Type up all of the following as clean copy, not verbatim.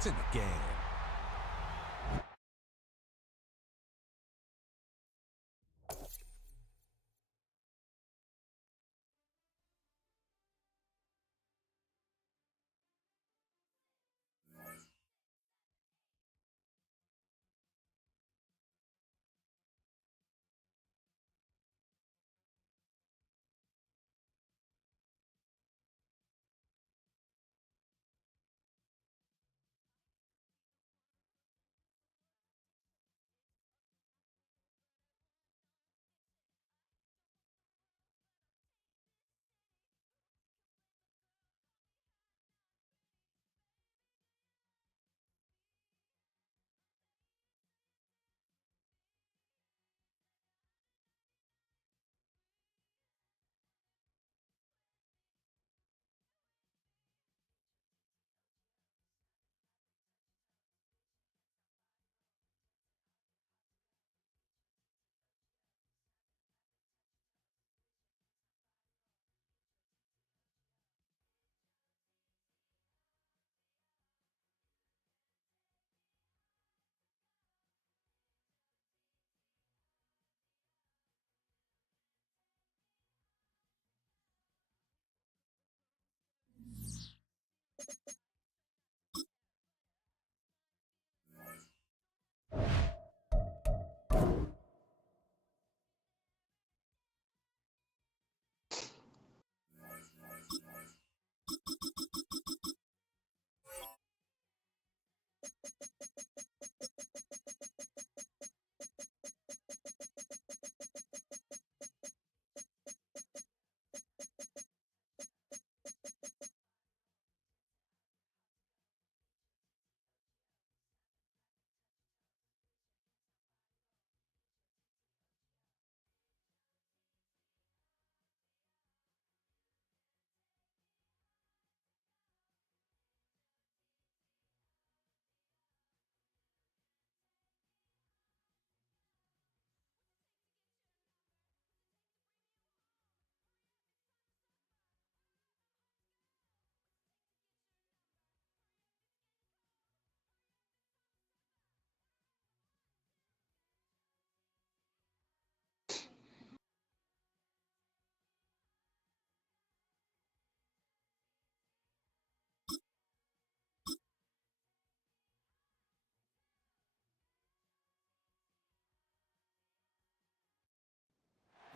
It's in the game.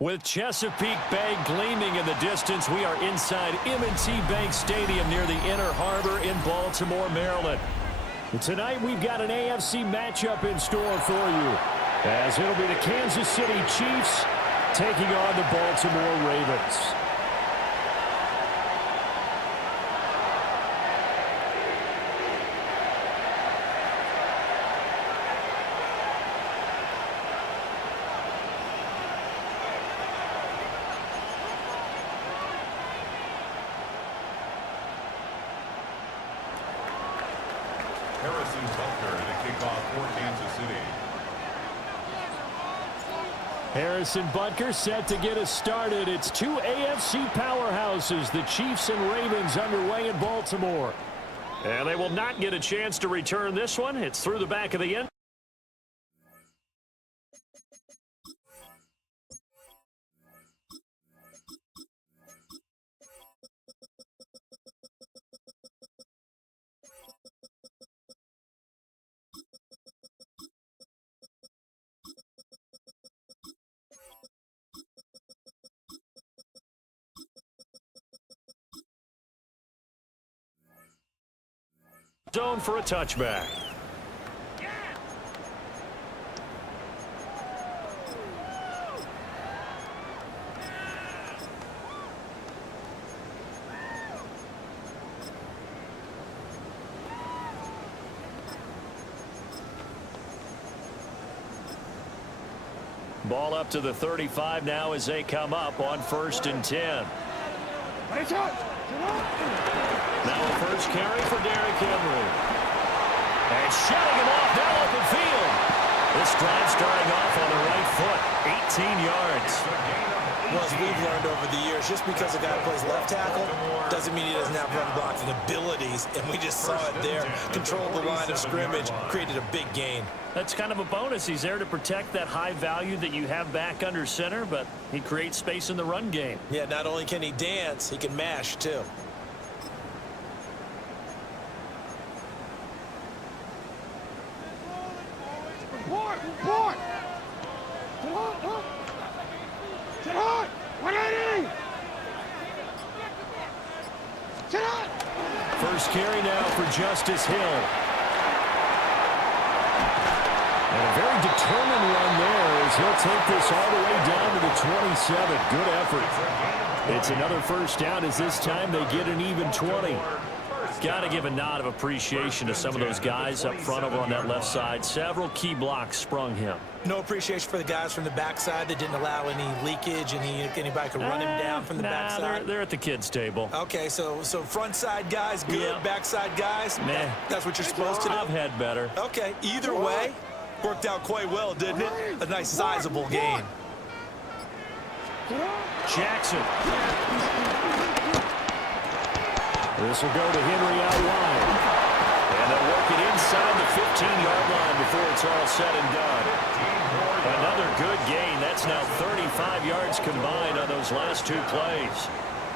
With Chesapeake Bay gleaming in the distance, we are inside M&T Bank Stadium near the Inner Harbor in Baltimore, Maryland. And tonight we've got an AFC matchup in store for you, as it'll be the Kansas City Chiefs taking on the Baltimore Ravens. Harrison Butker set to get us started. It's two AFC powerhouses, the Chiefs and Ravens, underway in Baltimore. And they will not get a chance to return this one. It's through the back of the end. Zone for a touchback. Ball up to the 35 now as they come up on 1st and 10. Now a first carry for Derrick Henry. And shutting him off down open field. This drive starting off on the right foot, 18 yards. Well, as we've learned over the years, just because a guy plays left tackle doesn't mean he doesn't have run blocking abilities, and we just saw it there. Controlled the line of scrimmage, created a big gain. That's kind of a bonus. He's there to protect that high value that you have back under center, but he creates space in the run game. Yeah, not only can he dance, he can mash, too. Report! Report! Sit hard! 180! Sit hard! First carry now for Justice Hill. And a very determined run there as he'll take this all the way down to the 27. Good effort. It's another first down as this time they get an even 20. Got to give a nod of appreciation to some of those guys up front over on that left side. Several key blocks sprung him. No appreciation for the guys from the backside that didn't allow any leakage, and anybody could run him down from the backside. They're at the kids' table. Okay, so front side guys good, yeah. Backside guys, nah. That's what you're supposed to do. I've had better. Okay, either way, worked out quite well, didn't it? A nice sizable gain. Jackson. This will go to Henry out wide. And they'll work it inside the 15-yard line before it's all said and done. Another good gain. That's now 35 yards combined on those last two plays.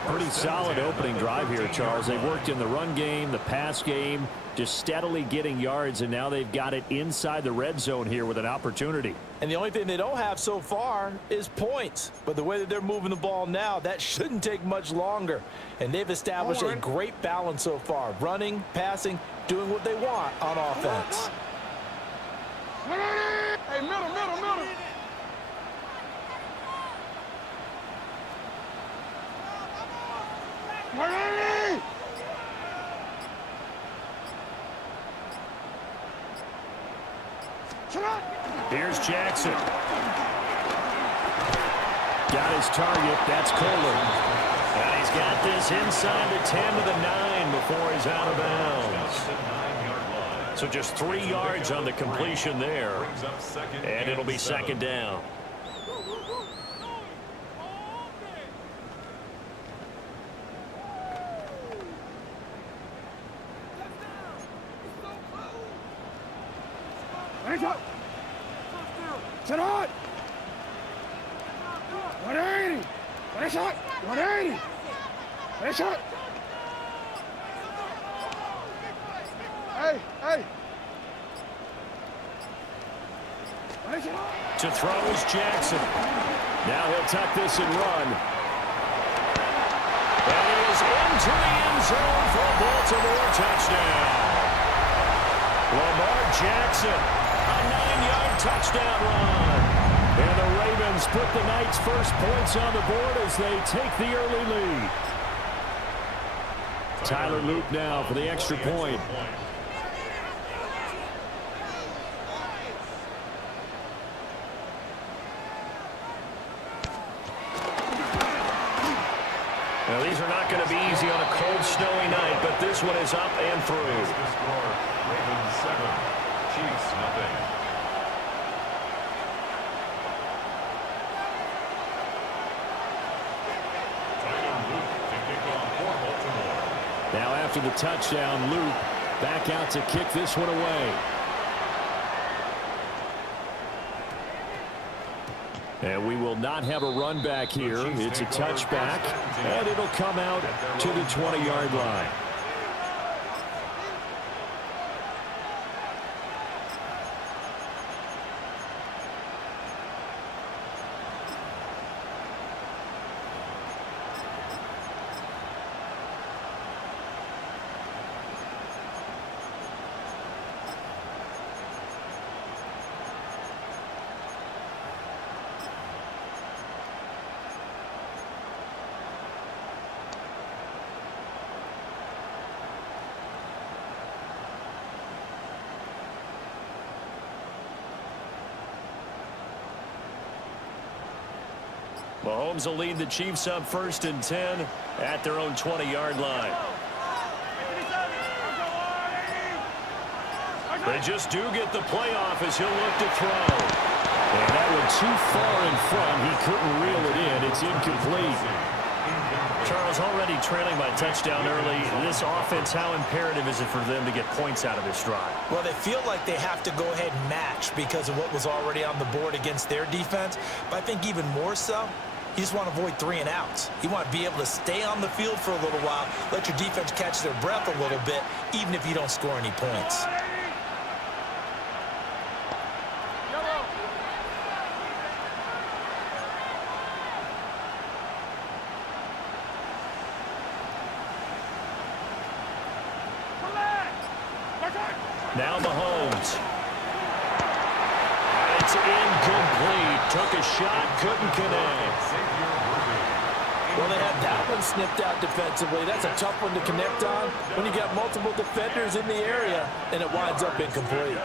Pretty solid opening drive here, Charles. They've worked in the run game, the pass game, just steadily getting yards, and now they've got it inside the red zone here with an opportunity. And the only thing they don't have so far is points. But the way that they're moving the ball now, that shouldn't take much longer. And they've established a great balance so far. Running, passing, doing what they want on offense. Hey, middle, middle, middle. Ready? Here's Jackson. Got his target. That's Kohler. And he's got this inside the 10 to the 9 before he's out of bounds. So just 3 yards on the completion there. And it'll be second down. Sit hard! 180! Ready shot! 180! Ready shot! Hey, hey! Ready shot! To throw is Jackson. Now he'll tuck this and run. And he is into the end zone for a Baltimore touchdown. Lamar Jackson, a 9-yard touchdown run. And the Ravens put the Knights' first points on the board as they take the early lead. Tyler Loop now for the extra point. Now, these are not going to be easy on a cold, snowy night, but this one is up and through. Ravens 7, Chiefs nothing. Now after the touchdown, Luke back out to kick this one away. And we will not have a run back here. It's a touchback, and it'll come out to the 20-yard line. Mahomes will lead the Chiefs up 1st and 10 at their own 20-yard line. They just do get the playoff as he'll look to throw. And that went too far in front. He couldn't reel it in. It's incomplete. Charles, already trailing by touchdown early. This offense, how imperative is it for them to get points out of this drive? Well, they feel like they have to go ahead and match because of what was already on the board against their defense. But I think even more so, you just want to avoid 3 and outs. You want to be able to stay on the field for a little while, let your defense catch their breath a little bit, even if you don't score any points. Now Mahomes. And it's incomplete. Took a shot, couldn't connect. Well, they had that one snipped out defensively. That's a tough one to connect on when you got multiple defenders in the area, and it winds up incomplete.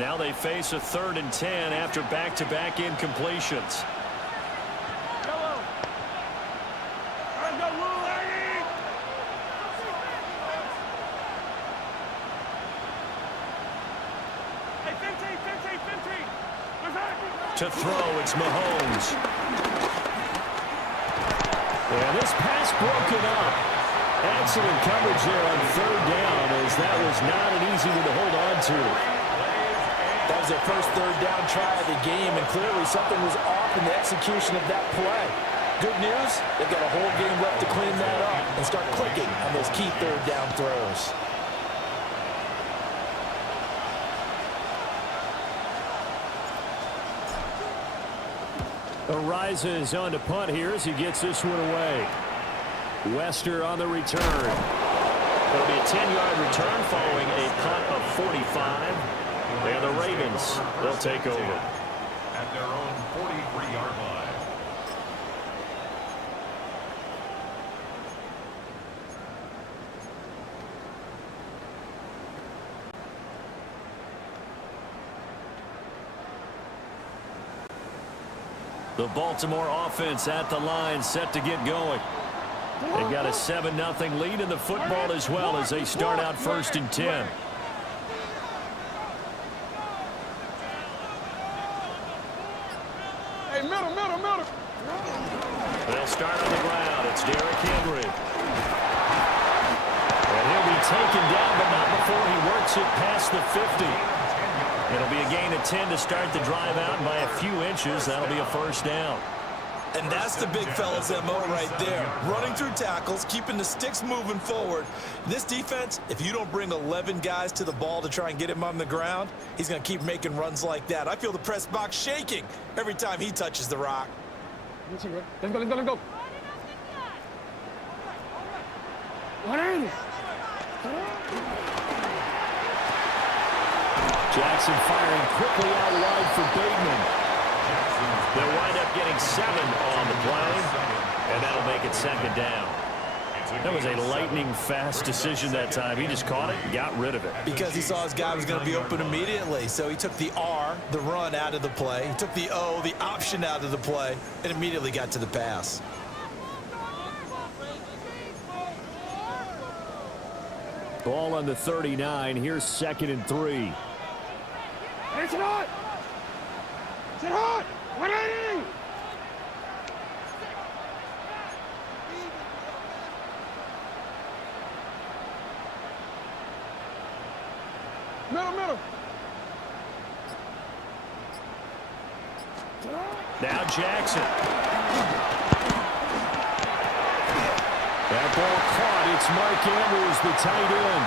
Now they face a 3rd and 10 after back-to-back incompletions. To throw, it's Mahomes. And this pass broken up. Excellent coverage there on 3rd down, as that was not an easy one to hold on to. That was their first 3rd down try of the game, and clearly something was off in the execution of that play. Good news, they've got a whole game left to clean that up and start clicking on those key 3rd down throws. Arises on to punt here as he gets this one away. Wester on the return. It'll be a 10-yard return following a punt of 45. And the Ravens, they'll take over. At their own 43-yard line. The Baltimore offense at the line, set to get going. They've got a 7-0 lead in the football as well as they start out 1st and 10. Hey, middle. They'll start on the ground. It's Derrick Henry. And he'll be taken down, but not before he works it past the 50. It'll be a gain of 10 to start the drive out by a few inches. That'll be a 1st down. And that's the big fella's MO right there. Running through tackles, keeping the sticks moving forward. This defense, if you don't bring 11 guys to the ball to try and get him on the ground, he's going to keep making runs like that. I feel the press box shaking every time he touches the rock. Let's go. 180. Jackson firing quickly out wide for Bateman. They'll wind up getting 7 on the play, and that'll make it 2nd down. That was a lightning-fast decision that time. He just caught it and got rid of it. Because he saw his guy was going to be open immediately. So he took the R, the run, out of the play. He took the O, the option, out of the play, and immediately got to the pass. Ball on the 39. Here's 2nd and 3. It's hot. 180. Middle. Now Jackson. That ball caught. It's Mark Andrews, the tight end.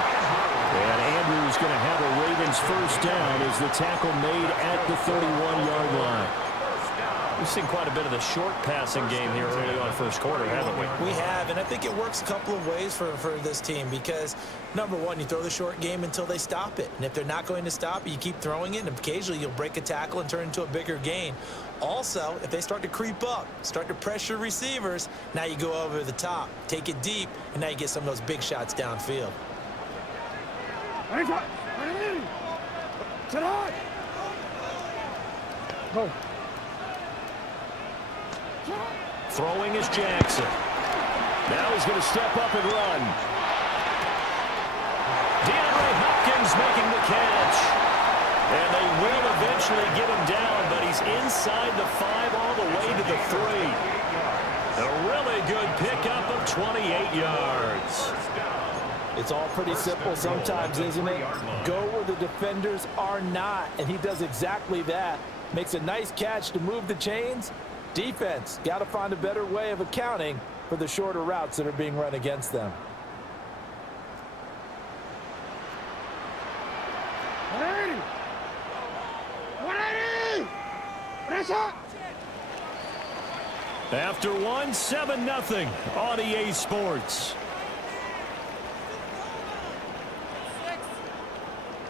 And Andrews going to have a Ravens 1st down as the tackle made at the 31-yard line. We've seen quite a bit of the short passing game here early on 1st quarter, haven't we? We have, and I think it works a couple of ways for this team because, number one, you throw the short game until they stop it. And if they're not going to stop it, you keep throwing it, and occasionally you'll break a tackle and turn it into a bigger gain. Also, if they start to creep up, start to pressure receivers, now you go over the top, take it deep, and now you get some of those big shots downfield. Go. Throwing is Jackson. Now he's going to step up and run. Hopkins making the catch. And they will eventually get him down, but he's inside the 5 all the way to the 3. A really good pickup of 28 yards. It's all pretty simple sometimes, isn't it? Go where the defenders are not, and he does exactly that. Makes a nice catch to move the chains. Defense, got to find a better way of accounting for the shorter routes that are being run against them. After one, 7-0 on EA Sports.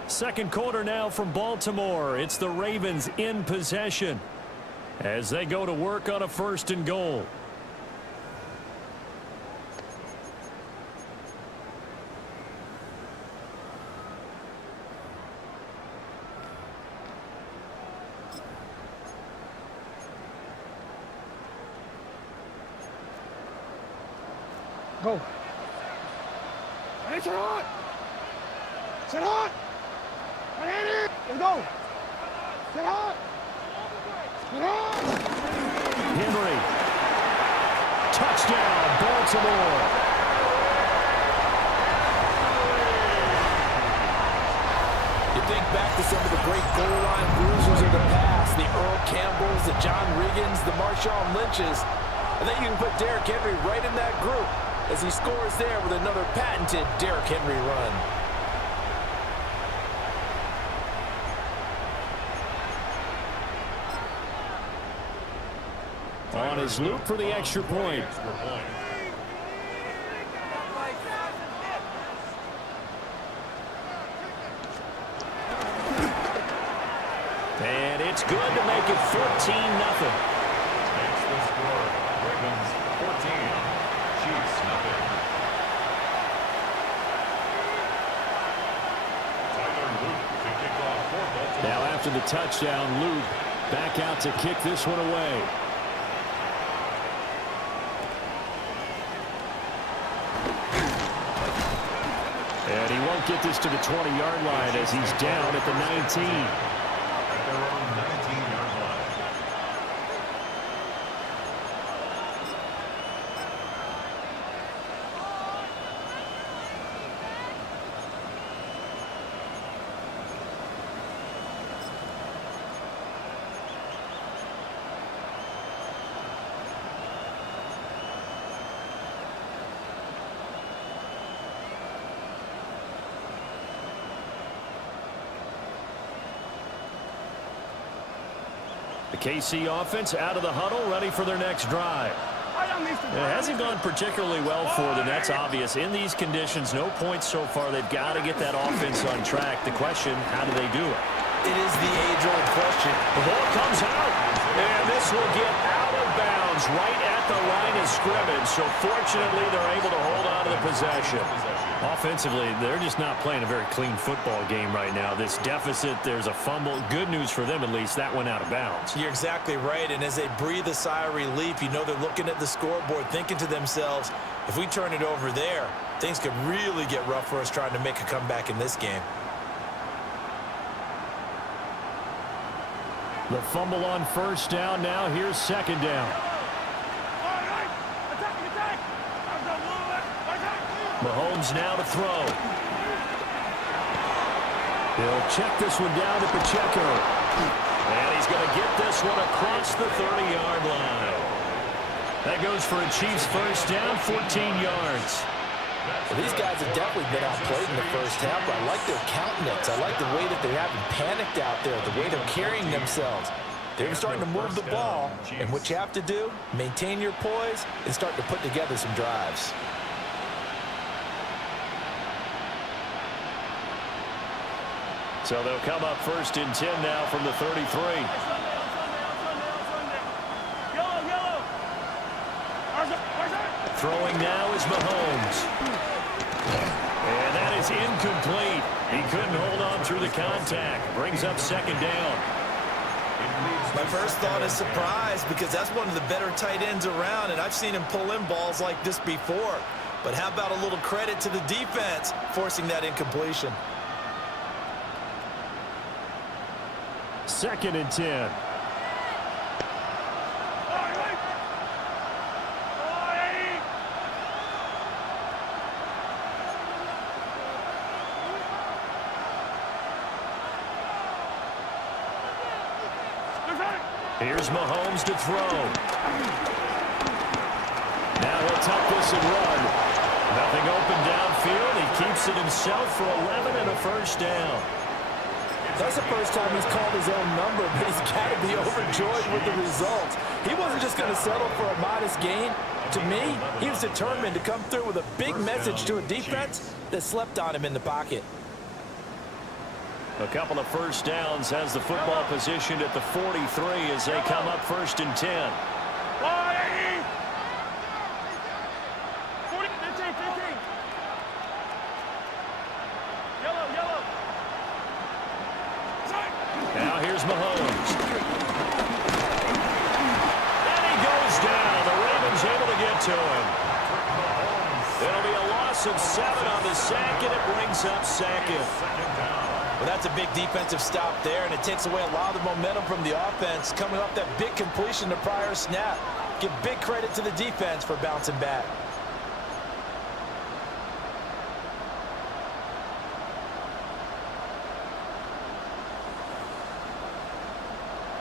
Second quarter now from Baltimore. It's the Ravens in possession as they go to work on a 1st and goal. Go. Ready, set hot. Set hot. Ready. Let's go. Set hot. Set hot. Henry. Touchdown, Baltimore. You think back to some of the great goal line bruisers of the past, the Earl Campbells, the John Riggins, the Marshawn Lynches. I think you can put Derrick Henry right in that group as he scores there with another patented Derrick Henry run. On his loop for the extra point. And it's good to make it 14-0. That's the score. Ravens 14. Chiefs nothing. Tyler Luke to kick off for Baltimore. Now after the touchdown, Luke back out to kick this one away. And he won't get this to the 20-yard line as he's down at the 19. At their own 19-yard line. The KC offense out of the huddle, ready for their next drive. It hasn't gone particularly well for them. That's obvious. In these conditions, no points so far. They've got to get that offense on track. The question, how do they do it? It is the age-old question. The ball comes out, and this will get out of bounds right at the line of scrimmage. So fortunately, they're able to hold on to the possession. Offensively, they're just not playing a very clean football game right now. This deficit, there's a fumble. Good news for them, at least. That went out of bounds. You're exactly right, and as they breathe a sigh of relief, you know they're looking at the scoreboard, thinking to themselves, if we turn it over there, things could really get rough for us trying to make a comeback in this game. The fumble on first down. Now here's second down. Mahomes now to throw. He'll check this one down to Pacheco. And he's going to get this one across the 30-yard line. That goes for a Chiefs first down, 14 yards. Well, these guys have definitely been outplayed in the first half, but I like their countenance. I like the way that they haven't panicked out there, the way they're carrying themselves. They're starting to move the ball, and what you have to do, maintain your poise and start to put together some drives. So they'll come up first and 10 now from the 33. Throwing now is Mahomes. And that is incomplete. He couldn't hold on through the contact. Brings up second down. My first thought is surprise because that's one of the better tight ends around, and I've seen him pull in balls like this before. But how about a little credit to the defense forcing that incompletion? 2nd and 10. Here's Mahomes to throw. Now he'll tuck this and run. Nothing open downfield. He keeps it himself for 11 and a first down. That's the first time he's called his own number, but he's got to be overjoyed with the results. He wasn't just going to settle for a modest gain. To me, he was determined to come through with a big message to a defense that slept on him in the pocket. A couple of first downs has the football positioned at the 43 as they come up 1st and 10. Now here's Mahomes. And he goes down. The Ravens able to get to him. It'll be a loss of 7 on the sack, and it brings up 2nd. Well, that's a big defensive stop there, and it takes away a lot of the momentum from the offense coming off that big completion the prior snap. Give big credit to the defense for bouncing back.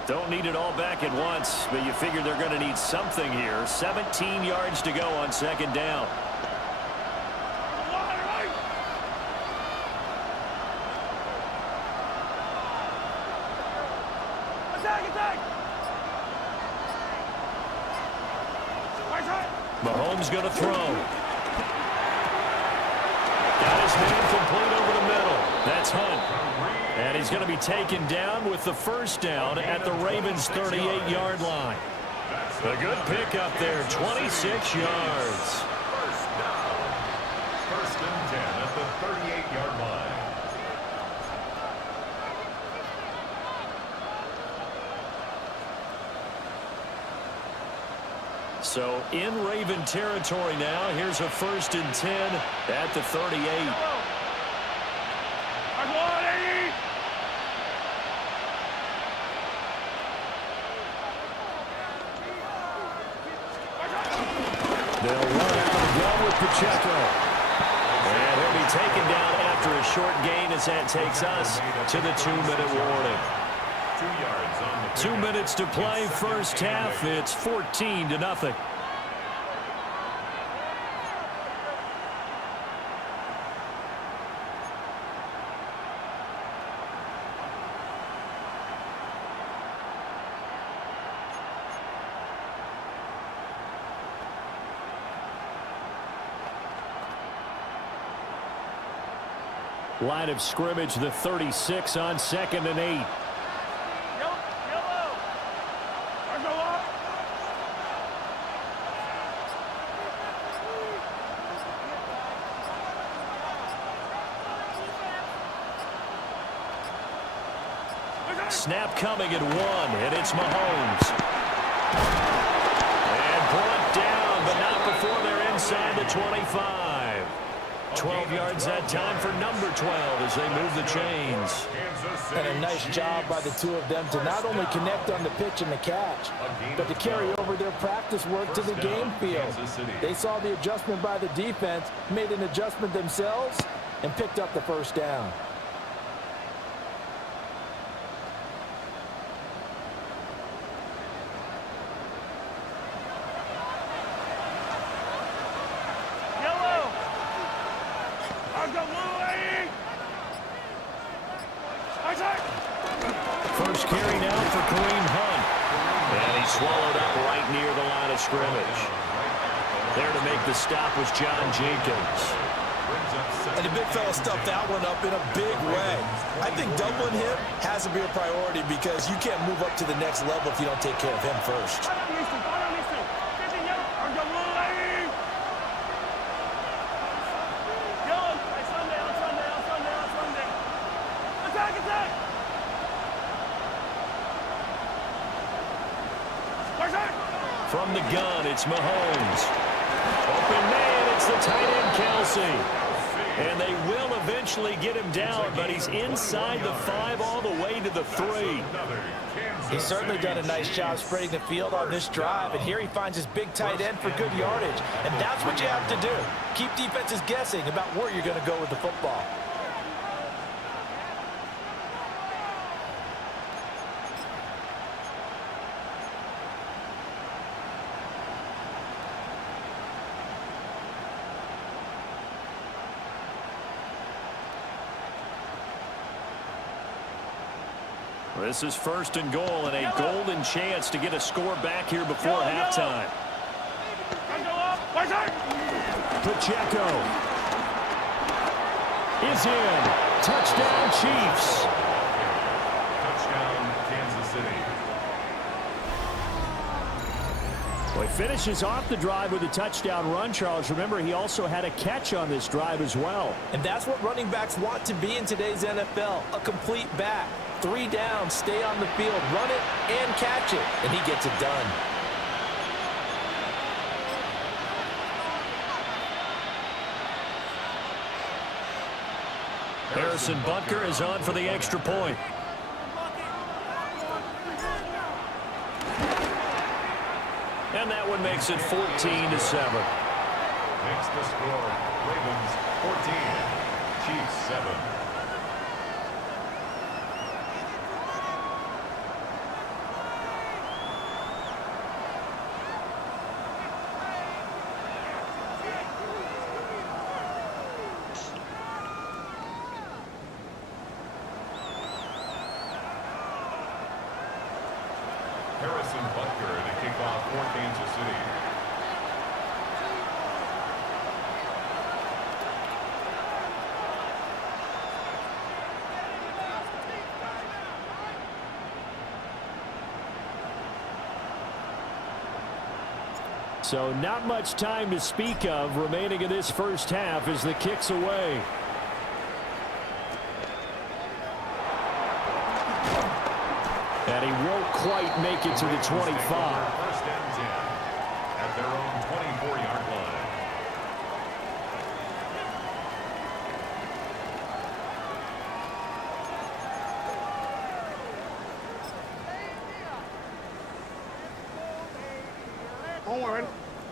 Don't need it all back at once, but you figure they're going to need something here. 17 yards to go on 2nd down. Mahomes going to throw. Got his man complete over the middle. That's Hunt. And he's going to be taken down with the first down at the Ravens' 38-yard line. A good pickup there, 26 yards. First down. 1st and 10 at the 38-yard line. So in Raven territory now, here's a 1st and 10 at the 38. They'll run out of the gun with Pacheco. And he'll be taken down after a short gain as that takes us to the 2-minute warning. 2 yards on the 2 minutes to play, first half. It's 14-0. Line of scrimmage, the 36 on 2nd and 8. Snap coming at 1, and it's Mahomes. And brought down, but not before they're inside the 25. 12 yards that time for number 12 as they move the chains. And a nice job by the two of them to not only connect on the pitch and the catch, but to carry over their practice work to the game field. They saw the adjustment by the defense, made an adjustment themselves, and picked up the first down. First carry now for Kareem Hunt. And he swallowed up right near the line of scrimmage. There to make the stop was John Jenkins. And the big fella stuffed that one up in a big way. I think doubling him has to be a priority because you can't move up to the next level if you don't take care of him first. From the gun, it's Mahomes. Open man, It's the tight end, Kelsey. And they will eventually get him down, but he's inside the 5 all the way to the 3. He's certainly done a nice job spreading the field on this drive, and here he finds his big tight end for good yardage. And that's what you have to do. Keep defenses guessing about where you're going to go with the football. This is 1st and goal and a golden chance to get a score back here before halftime. Pacheco is in. Touchdown, Chiefs. Touchdown, Kansas City. Well, he finishes off the drive with a touchdown run, Charles. Remember, he also had a catch on this drive as well. And that's what running backs want to be in today's NFL, a complete back. 3 down, stay on the field, run it, and catch it. And he gets it done. Harrison Butker is on for the extra point. And that one makes it 14-7. Makes the score Ravens 14, Chiefs 7. Harrison Butker to kick off for Kansas City. So not much time to speak of remaining in this first half as the kick's away. And he won't quite make it to the 25. First and 10 at their own 24-yard line.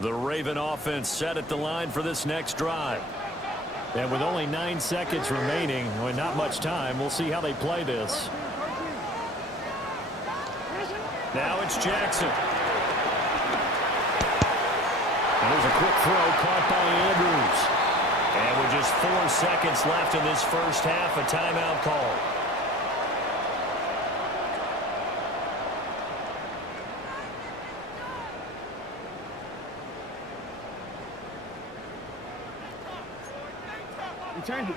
The Raven offense set at the line for this next drive. And with only 9 seconds remaining, well, not much time, we'll see how they play this. Now it's Jackson. And there's a quick throw caught by Andrews. And with just 4 seconds left in this first half, a timeout call. Change it.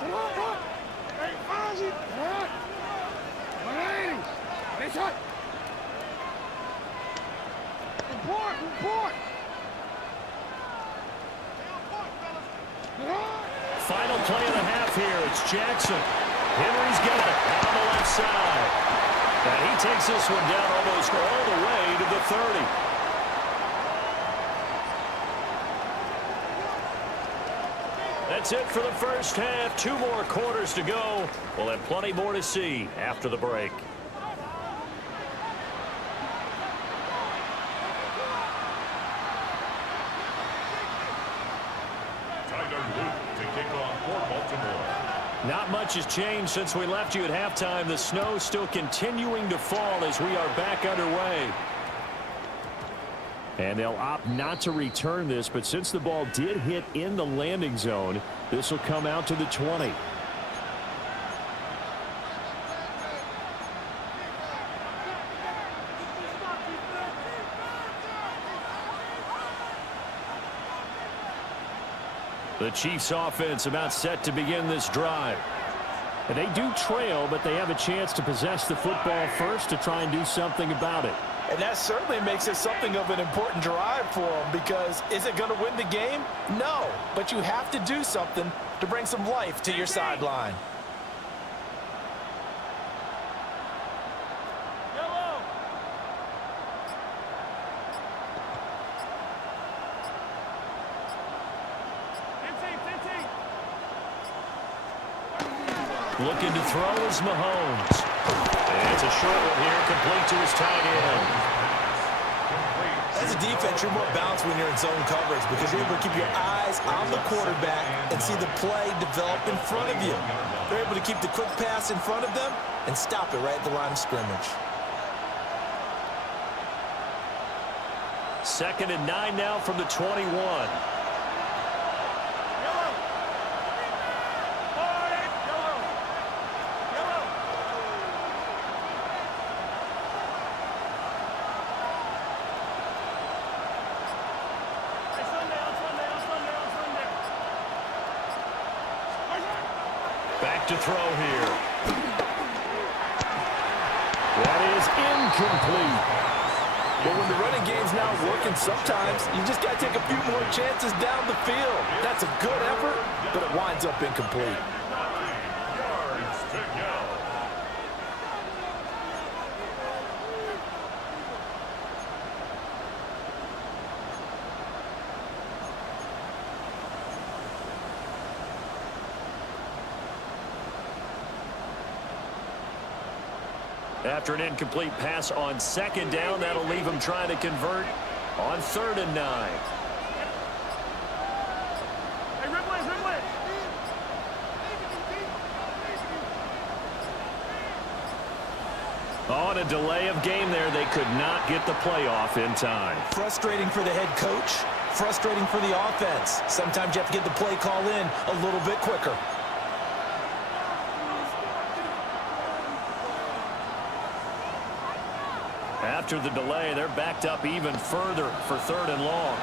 Hey, Ozzy. Shot. Report. Final play of the half here. It's Jackson. Henry's got it on the left side. And he takes this one down almost all the way to the 30. That's it for the first half. 2 more quarters to go. We'll have plenty more to see after the break. Not much has changed since we left you at halftime. The snow still continuing to fall as we are back underway. And they'll opt not to return this, but since the ball did hit in the landing zone, this will come out to the 20. The Chiefs offense about set to begin this drive. And they do trail, but they have a chance to possess the football first to try and do something about it. And that certainly makes it something of an important drive for them, because is it going to win the game? No, but you have to do something to bring some life to your sideline. Looking to throw is Mahomes. And it's a short one here, complete to his tight end. As a defense, you're more balanced when you're in zone coverage because you're able to keep your eyes on the quarterback and see the play develop in front of you. They're able to keep the quick pass in front of them and stop it right at the line of scrimmage. 2nd and 9 now from the 21. Back to throw here. That is incomplete. But when the running game's not working, sometimes you just got to take a few more chances down the field. That's a good effort, but it winds up incomplete. Yards to go. After an incomplete pass on 2nd down, that'll leave him trying to convert on 3rd and 9. On a delay of game there, they could not get the playoff in time. Frustrating for the head coach, frustrating for the offense. Sometimes you have to get the play call in a little bit quicker. After the delay, they're backed up even further for 3rd and long.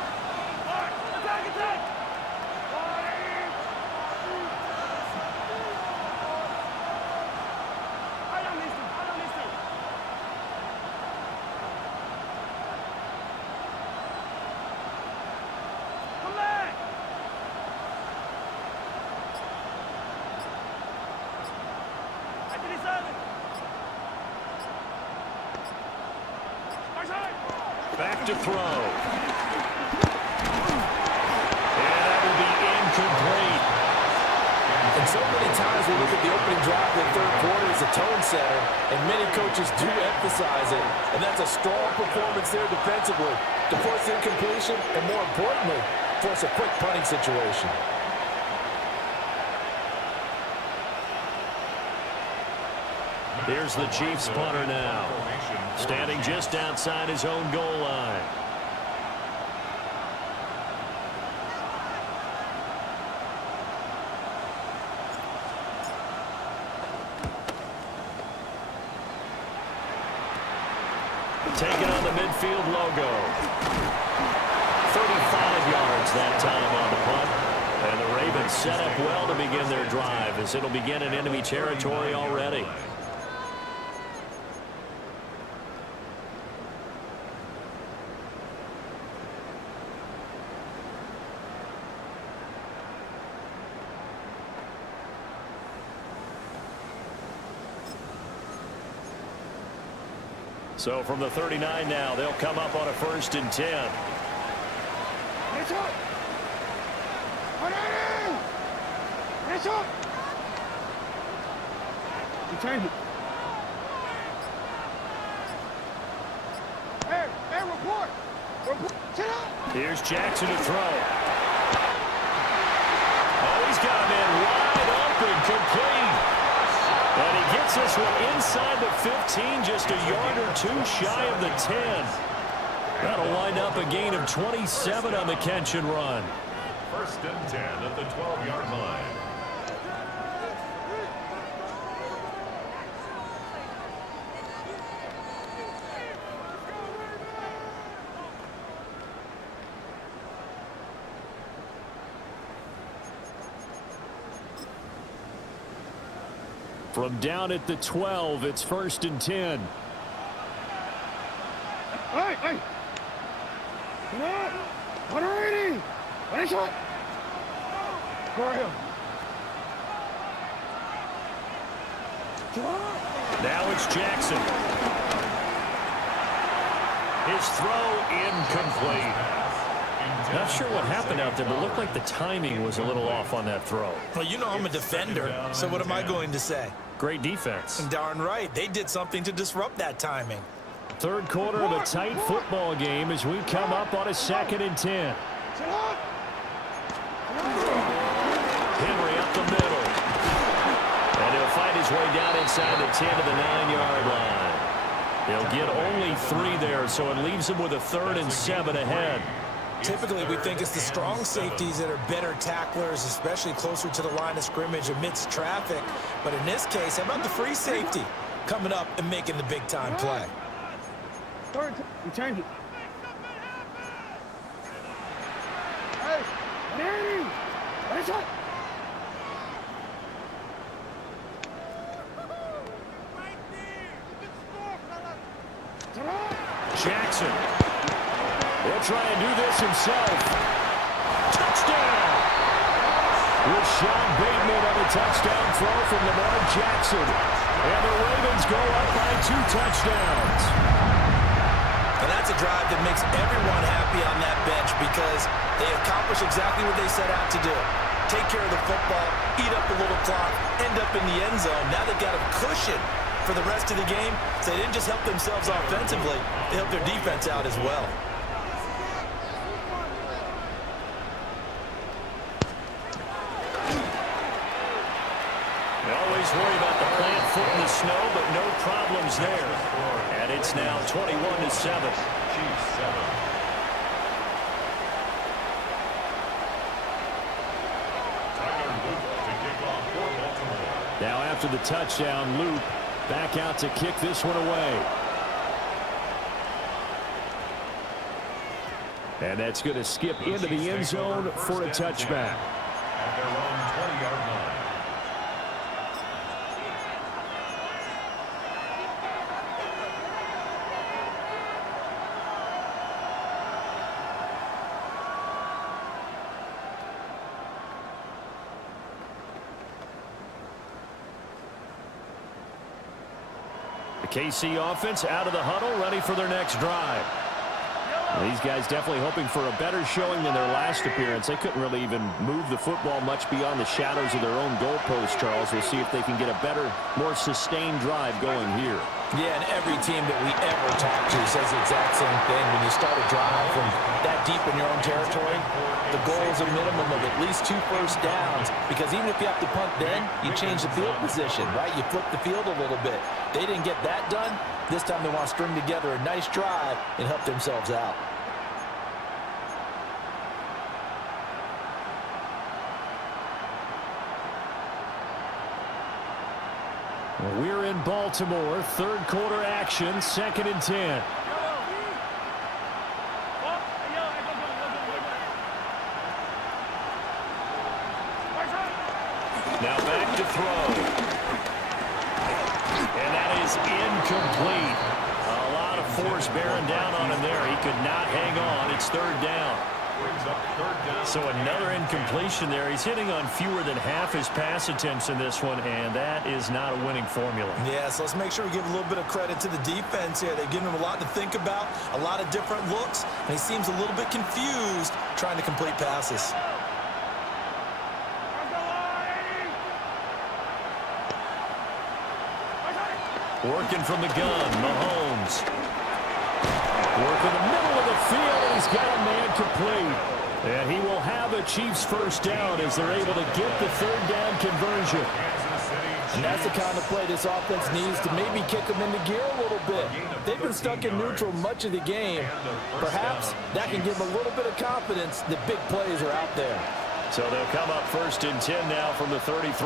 Back to throw. And that will be incomplete. And so many times we look at the opening drive in the 3rd quarter as a tone setter, and many coaches do emphasize it. And that's a strong performance there defensively to force incompletion and, more importantly, force a quick punting situation. Here's the Chiefs punter now, standing just outside his own goal line. Taking on the midfield logo. 35 yards that time on the punt. And the Ravens set up well to begin their drive as it'll begin in enemy territory already. So from the 39 now, they'll come up on a 1st and 10. Let's up. Let's up. Return it. Hey, report. Sit up. Here's Jackson to throw. Oh, he's got a man wide open, complete. And he gets this one inside the 15, just a yard or two shy of the 10. That'll wind up a gain of 27 on the catch and run. 1st and 10 at the 12-yard line. From down at the 12, it's 1st and 10. Hey. Come on. What are you? What is it? Go ahead. Come on. Now it's Jackson. His throw incomplete. Not sure what happened out there, but it looked like the timing was a little off on that throw. Well, you know I'm a defender, so what am I going to say? Great defense. Darn right. They did something to disrupt that timing. Third quarter of a tight football game as we come up on a 2nd and 10. Henry up the middle. And he'll fight his way down inside the 10 to the 9-yard line. They'll get only 3 there, so it leaves them with a 3rd and 7 ahead. Typically, we think it's the strong safeties that are better tacklers, especially closer to the line of scrimmage amidst traffic. But in this case, how about the free safety coming up and making the big-time play? You change it. Hey, Danny! Nice shot! Jackson. He'll try and do this himself. Touchdown! Rashad Bateman on a touchdown throw from Lamar Jackson. And the Ravens go up by 2 touchdowns. And that's a drive that makes everyone happy on that bench because they accomplish exactly what they set out to do. Take care of the football, eat up a little clock, end up in the end zone. Now they've got a cushion for the rest of the game. So they didn't just help themselves offensively, they helped their defense out as well. They always worry about the plant foot in the snow, but no problems there. And it's now 21-7. Now after the touchdown, Luke back out to kick this one away. And that's going to skip into the end zone for a touchback. At their own 20-yard line. The KC offense out of the huddle, ready for their next drive. These guys definitely hoping for a better showing than their last appearance. They couldn't really even move the football much beyond the shadows of their own goalpost, Charles. We'll see if they can get a better, more sustained drive going here. Yeah, and every team that we ever talk to says the exact same thing. When you start a drive from that deep in your own territory, the goal is a minimum of at least 2 first downs, because even if you have to punt then, you change the field position, right? You flip the field a little bit. They didn't get that done. This time they want to string together a nice drive and help themselves out. We're in Baltimore, third quarter action, 2nd and 10. Now back to throw. And that is incomplete. A lot of force bearing down on him there. He could not hang on. It's 3rd down. So another incompletion there. He's hitting on fewer than half his pass attempts in this one, and that is not a winning formula. Yeah, so let's make sure we give a little bit of credit to the defense here. They've given him a lot to think about, a lot of different looks, and he seems a little bit confused trying to complete passes. Working from the gun, Mahomes. Working the middle of the field, and he's got a man complete. And he will have a Chiefs first down as they're able to get the 3rd down conversion. And that's the kind of play this offense needs to maybe kick them into gear a little bit. They've been stuck in neutral much of the game. Perhaps that can give them a little bit of confidence that big plays are out there. So they'll come up 1st and 10 now from the 33.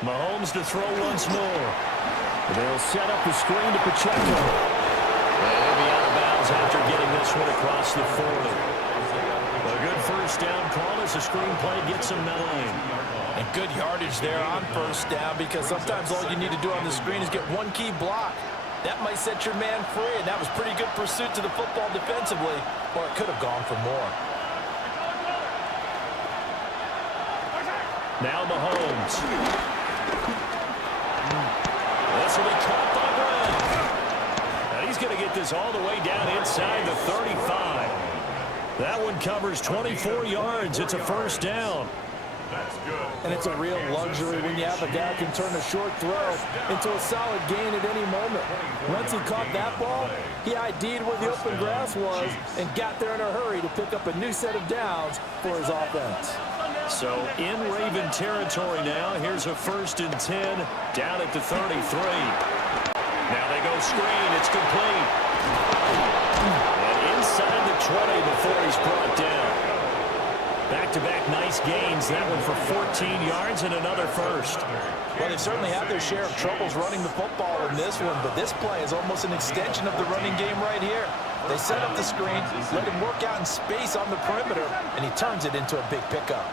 Mahomes to throw once more. They'll set up the screen to Pacheco. And he'll be out of bounds after getting this one across the 40. A good first down call as the screen play gets him 9. And good yardage there on first down, because sometimes all you need to do on the screen is get one key block. That might set your man free, and that was pretty good pursuit to the football defensively, or it could have gone for more. Now Mahomes. This will be caught by Brown. And he's going to get this all the way down inside the 35. That one covers 24 yards. It's a first down. That's good. And it's a real luxury when you have a guy who can turn a short throw into a solid gain at any moment. Once he caught that ball, he ID'd where the open grass was and got there in a hurry to pick up a new set of downs for his offense. So in Raven territory now. Here's a 1st and 10 down at the 33. Now they go screen. It's complete. And inside the 20 before he's brought down. Back-to-back nice gains. That one for 14 yards and another first. Well, they've certainly had their share of troubles running the football in this one, but this play is almost an extension of the running game right here. They set up the screen, let him work out in space on the perimeter, and he turns it into a big pickup.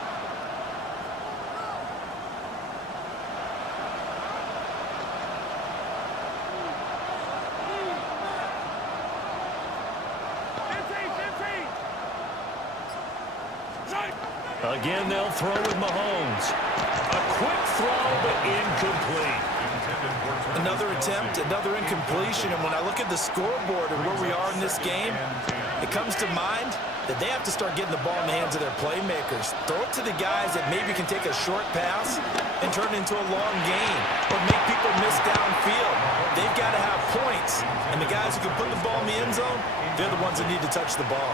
Again, they'll throw with Mahomes. A quick throw, but incomplete. Another attempt, another incompletion, and when I look at the scoreboard and where we are in this game, it comes to mind that they have to start getting the ball in the hands of their playmakers. Throw it to the guys that maybe can take a short pass and turn it into a long gain or make people miss downfield. They've got to have points, and the guys who can put the ball in the end zone, they're the ones that need to touch the ball.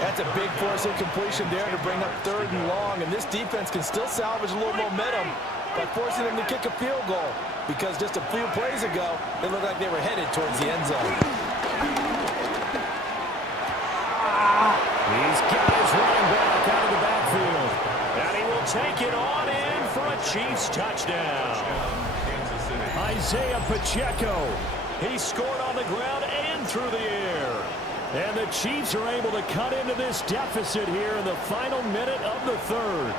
That's a big force incompletion there to bring up 3rd and long, and this defense can still salvage a little momentum by forcing them to kick a field goal, because just a few plays ago, they looked like they were headed towards the end zone. He's got his running back out of the backfield, and he will take it on in for a Chiefs touchdown. Isaiah Pacheco. He scored on the ground and through the air. And the Chiefs are able to cut into this deficit here in the final minute of the 3rd.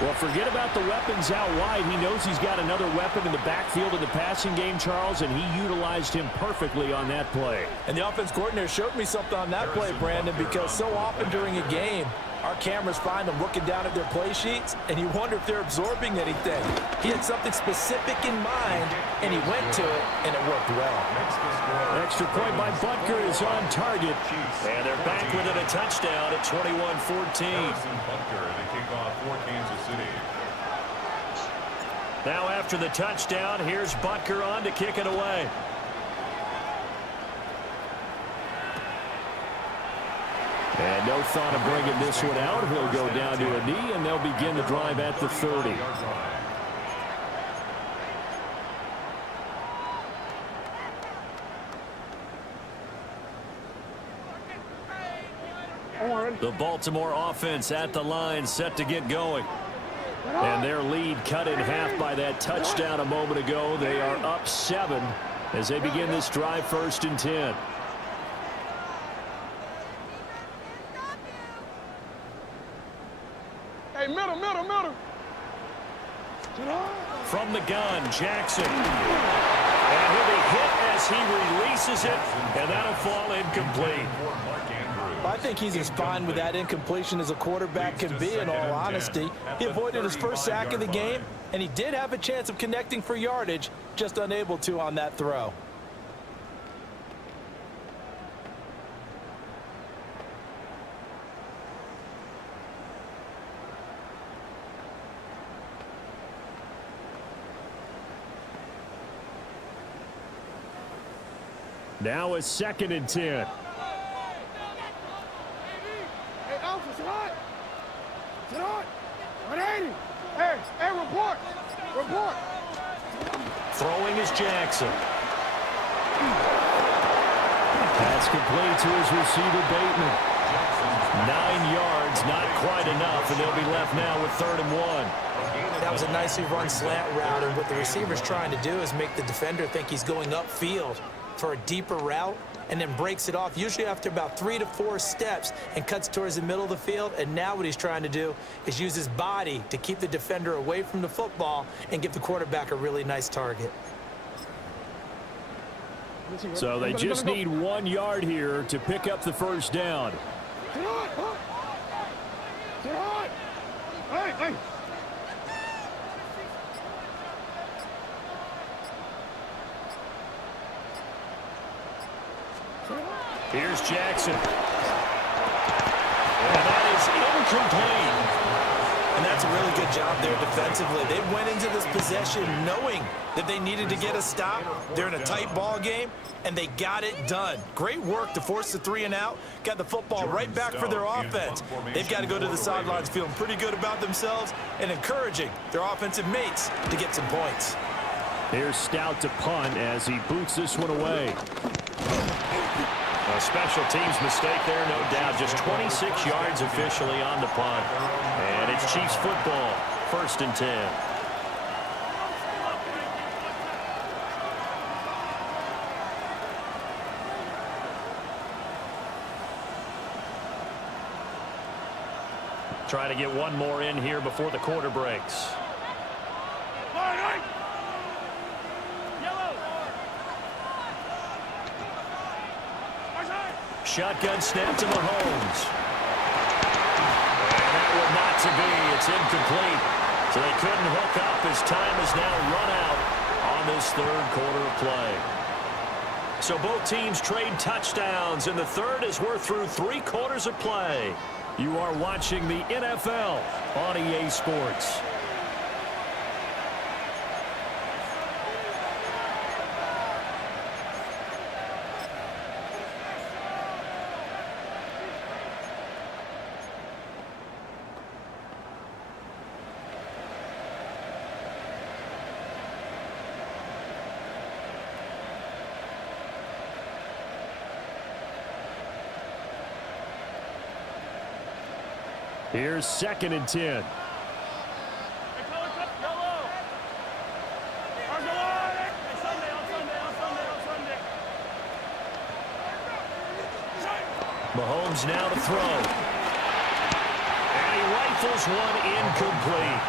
Well, forget about the weapons out wide. He knows he's got another weapon in the backfield of the passing game, Charles, and he utilized him perfectly on that play. And the offense coordinator showed me something on that play, Brandon, because so often during a game, our cameras find them looking down at their play sheets, and you wonder if they're absorbing anything. He had something specific in mind, and he went to it, and it worked well. Extra point by Butker is on target, and they're back within a touchdown at 21-14. Butker to kick off for Kansas City. Now after the touchdown, here's Butker on to kick it away. And no thought of bringing this one out. He'll go down to a knee, and they'll begin the drive at the 30. The Baltimore offense at the line, set to get going. And their lead cut in half by that touchdown a moment ago. They are up 7 as they begin this drive, 1st and 10. Hey, middle. From the gun, Jackson. And he'll be hit as he releases it, and that'll fall incomplete. I think he's as fine with that incompletion as a quarterback can be, in all honesty. He avoided his first sack of the game, and he did have a chance of connecting for yardage, just unable to on that throw. Now a 2nd and 10. Hey, Alpha, sit on. 180. Hey, report. Throwing is Jackson. Pass complete to his receiver, Bateman. 9 yards, not quite enough, and they'll be left now with 3rd and 1. That was a nicely run slant route, and what the receiver's trying to do is make the defender think he's going upfield for a deeper route, and then breaks it off, usually after about 3 to 4 steps, and cuts towards the middle of the field. And now what he's trying to do is use his body to keep the defender away from the football and give the quarterback a really nice target. So they just need 1 yard here to pick up the first down. Hey. Here's Jackson. And that is incomplete. And that's a really good job there defensively. They went into this possession knowing that they needed to get a stop. They're in a tight ball game, and they got it done. Great work to force the 3 and out. Got the football right back for their offense. They've got to go to the sidelines feeling pretty good about themselves and encouraging their offensive mates to get some points. Here's Stout to punt as he boots this one away. A special teams mistake there, no doubt. Just 26 yards officially on the punt. And it's Chiefs football, 1st and 10. Try to get one more in here before the quarter breaks. Shotgun snap to Mahomes. And that will not to be. It's incomplete. So they couldn't hook up as time is now run out on this 3rd quarter of play. So both teams trade touchdowns, and the 3rd as we're through 3 quarters of play. You are watching the NFL on EA Sports. Here's 2nd and 10. Mahomes now to throw. And he rifles one incomplete.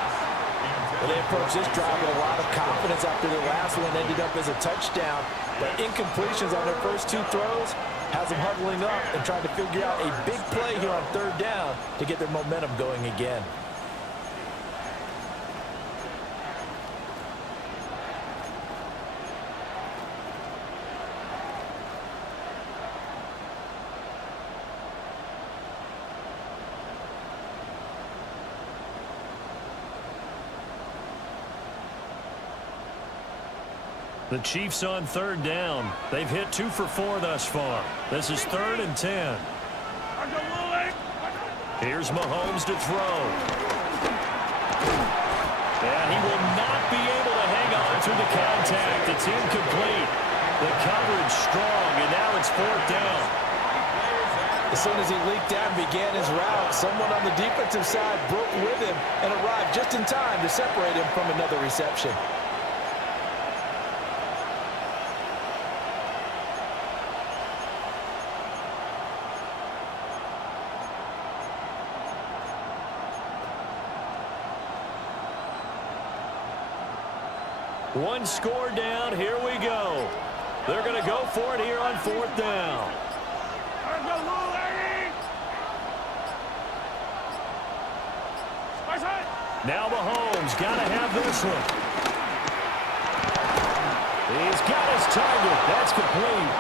Well, they approached this drive with a lot of confidence after their last one ended up as a touchdown. But incompletions on their first 2 throws has them huddling up and trying to figure out a big play here on 3rd down to get their momentum going again. The Chiefs on 3rd down. They've hit 2 for 4 thus far. This is 3rd and 10. Here's Mahomes to throw. And he will not be able to hang on through the contact. It's incomplete. The coverage strong, and now it's 4th down. As soon as he leaked out and began his route, someone on the defensive side broke with him and arrived just in time to separate him from another reception. One score down. Here we go. They're going to go for it here on 4th down. Now Mahomes got to have this one. He's got his target. That's complete.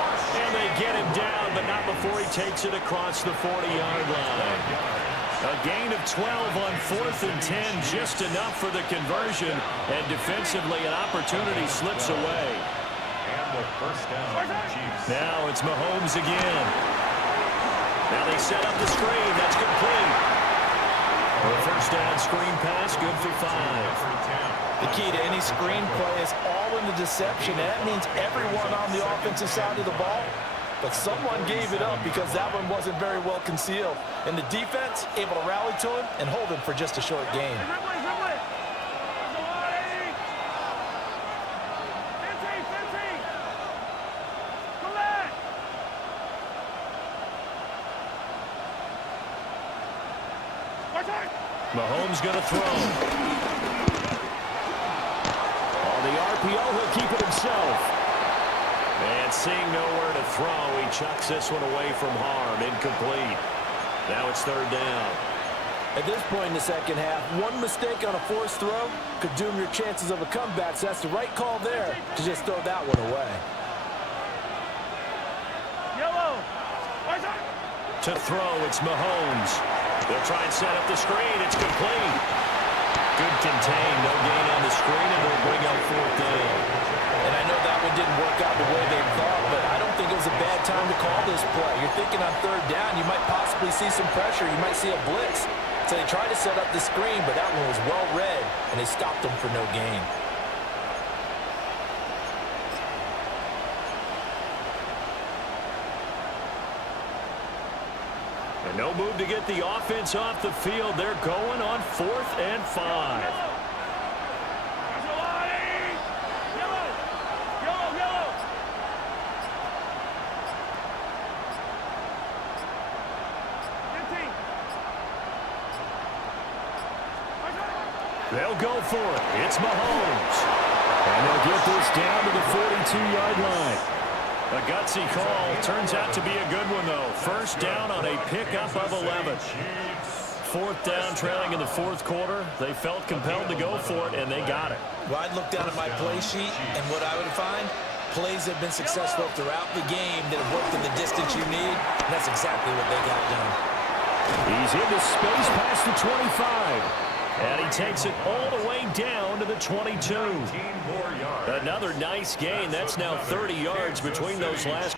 And they get him down, but not before he takes it across the 40-yard line. A gain of 12 on 4th and 10, just enough for the conversion, and defensively an opportunity slips away. And the 1st down for the Chiefs. Now it's Mahomes again. Now they set up the screen. That's complete. The 1st down screen pass, good for 5. The key to any screen play is all in the deception. And that means everyone on the offensive side of the ball. But someone gave it up because that one wasn't very well concealed. And the defense able to rally to him and hold him for just a short gain. Mahomes going to throw. On the RPO, he'll keep it himself. And seeing nowhere to throw, he chucks this one away from harm. Incomplete. Now it's 3rd down. At this point in the 2nd half, one mistake on a forced throw could doom your chances of a comeback. So that's the right call there to just throw that one away. Yellow. To throw, it's Mahomes. They'll try and set up the screen. It's complete. Good contain. No gain on the screen, and it'll bring up 4th down. And I know that one didn't work out the way they thought, but I don't think it was a bad time to call this play. You're thinking on 3rd down, you might possibly see some pressure. You might see a blitz. So they tried to set up the screen, but that one was well read, and they stopped them for no gain. And no move to get the offense off the field. They're going on 4th and 5. They'll go for it. It's Mahomes. And they'll get this down to the 42-yard line. A gutsy call. Turns out to be a good one, though. 1st down on a pickup of 11. 4th down, trailing in the 4th quarter. They felt compelled to go for it, and they got it. Well, I'd look down at my play sheet, and what I would find, plays have been successful throughout the game that have worked in the distance you need, and that's exactly what they got done. He's into space past the 25. And he takes it all the way down to the 22. Another nice gain. That's now 30 yards between those last.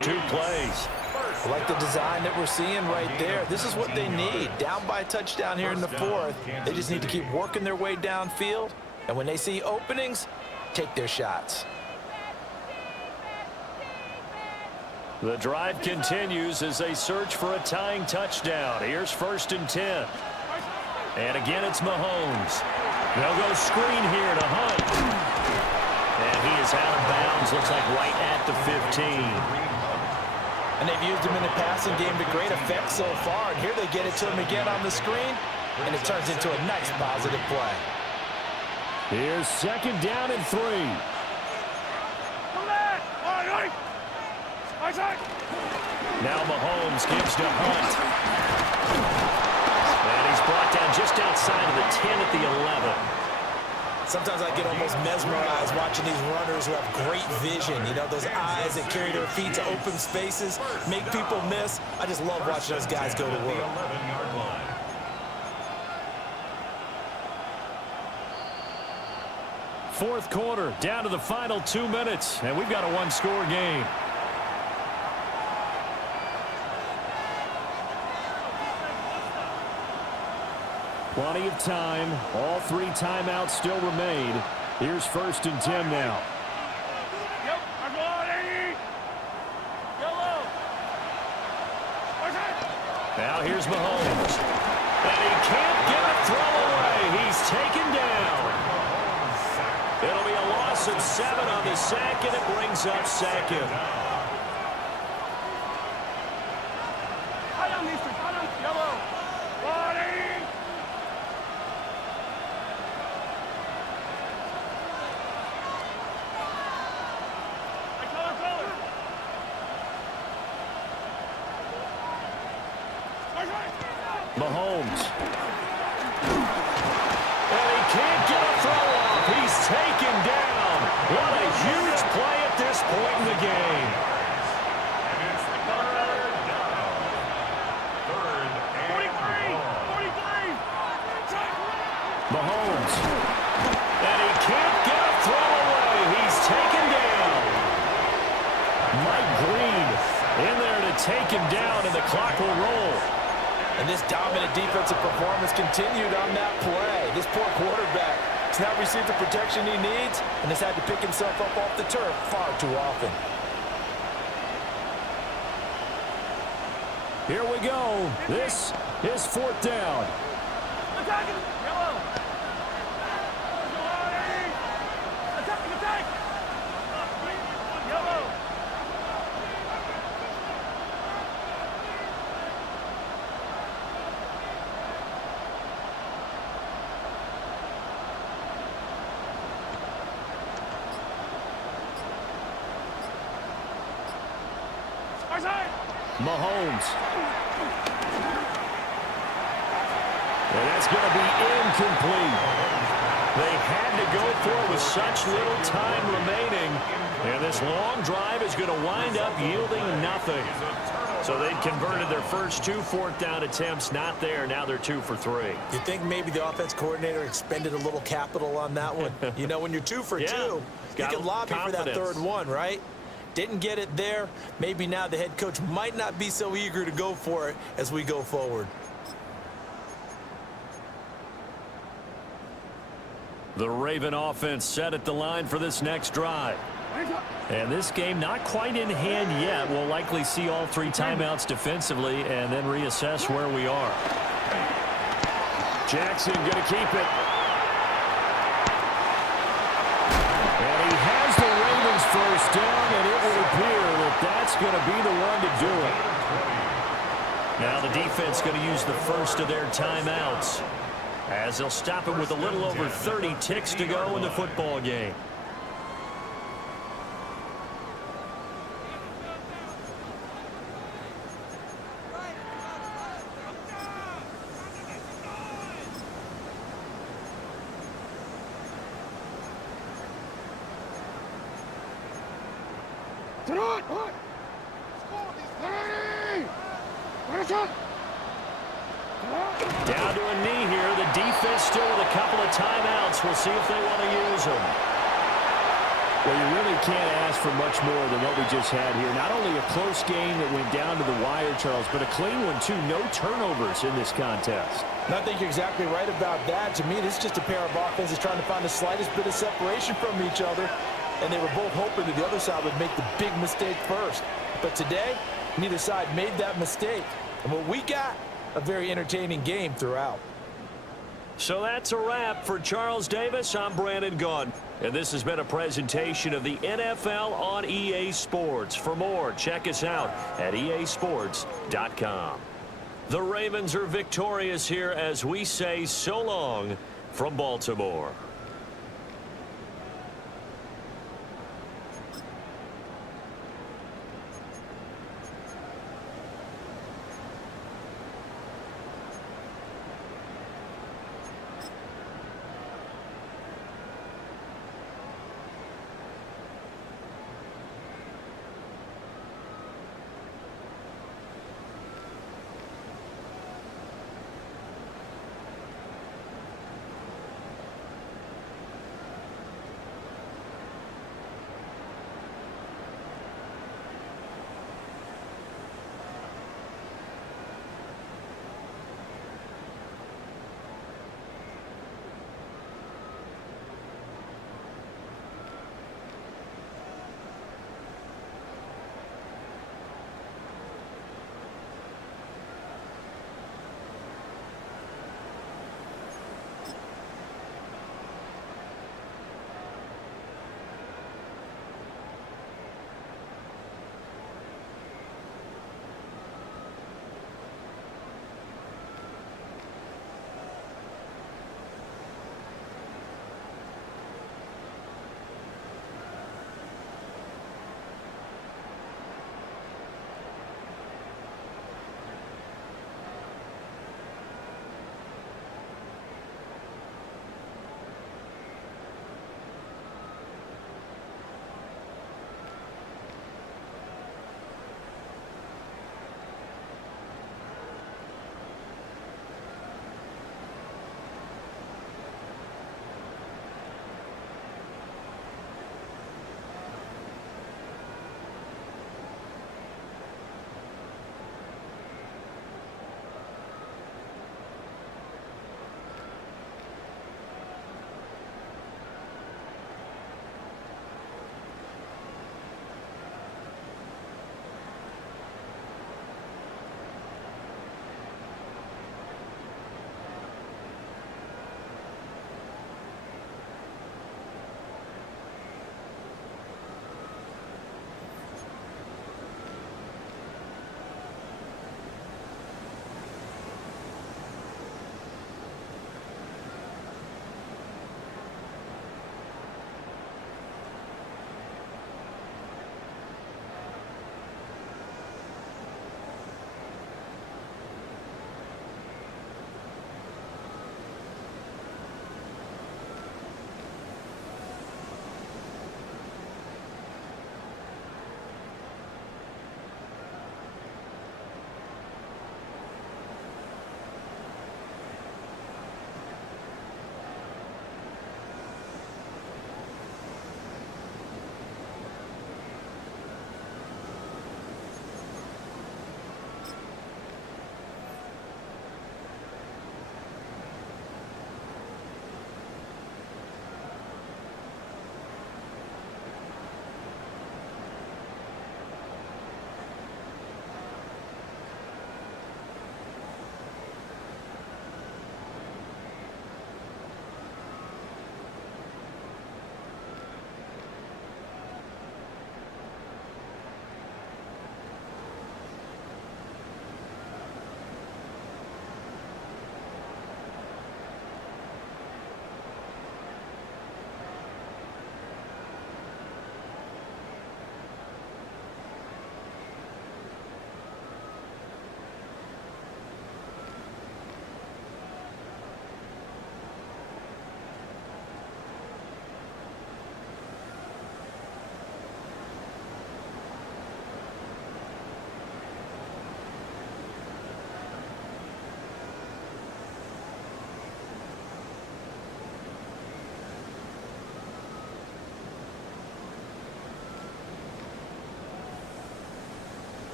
Two plays. I like the design that we're seeing right there. This is what they need. Down by a touchdown here in the 4th. They just need to keep working their way downfield. And when they see openings, take their shots. The drive continues as they search for a tying touchdown. Here's 1st and 10. And again, it's Mahomes. They'll go screen here to Hunt. And he is out of bounds. Looks like right at the 15. And they've used him in the passing game to great effect so far. And here they get it to him again on the screen, and it turns into a nice positive play. Here's 2nd down and 3. Now Mahomes gives to Hunt. And he's brought down just outside of the 10 at the 11. Sometimes I get almost mesmerized watching these runners who have great vision. You know, those eyes that carry their feet to open spaces, make people miss. I just love watching those guys go to work. 4th quarter, down to the final 2 minutes, and we've got a one-score game. Plenty of time. All 3 timeouts still remain. Here's 1st and 10 now. Now here's Mahomes. And he can't get a throw away. He's taken down. It'll be a loss of 7 on the sack, and it brings up 2nd. Mahomes. And he can't get a throw off. He's taken down. What a huge play at this point in the game. Mahomes. And he can't get a throw away. He's taken down. Mike Green in there to take him down, and the clock will roll. And this dominant defensive performance continued on that play. This poor quarterback has not received the protection he needs and has had to pick himself up off the turf far too often. Here we go. This is 4th down. Attacking! Yellow! Attacking, attack! Yellow! Mahomes. And that's going to be incomplete. They had to go for it with such little time remaining. And this long drive is going to wind up yielding nothing. So they've converted their first 2 4th down attempts. Not there. Now they're 2 for 3. You think maybe the offense coordinator expended a little capital on that one? You know, when you're 2 for 2, you can lobby for that 3rd one, right? Didn't get it there. Maybe now the head coach might not be so eager to go for it as we go forward. The Raven offense set at the line for this next drive. And this game not quite in hand yet. We'll likely see all 3 timeouts defensively and then reassess where we are. Jackson going to keep it. And he has the Ravens first down, and it would appear that that's going to be the one to do it. Now the defense going to use the first of their timeouts as they'll stop it with a little over 30 ticks to go in the football game. Down to a knee here. The defense still with a couple of timeouts. We'll see if they want to use them. Well, you really can't ask for much more than what we just had here. Not only a close game that went down to the wire, Charles, but a clean one, too. No turnovers in this contest. And I think you're exactly right about that. To me, this is just a pair of offenses trying to find the slightest bit of separation from each other. And they were both hoping that the other side would make the big mistake first. But today, neither side made that mistake. And what we got, a very entertaining game throughout. So that's a wrap for Charles Davis. I'm Brandon Gaudin. And this has been a presentation of the NFL on EA Sports. For more, check us out at easports.com. The Ravens are victorious here as we say so long from Baltimore.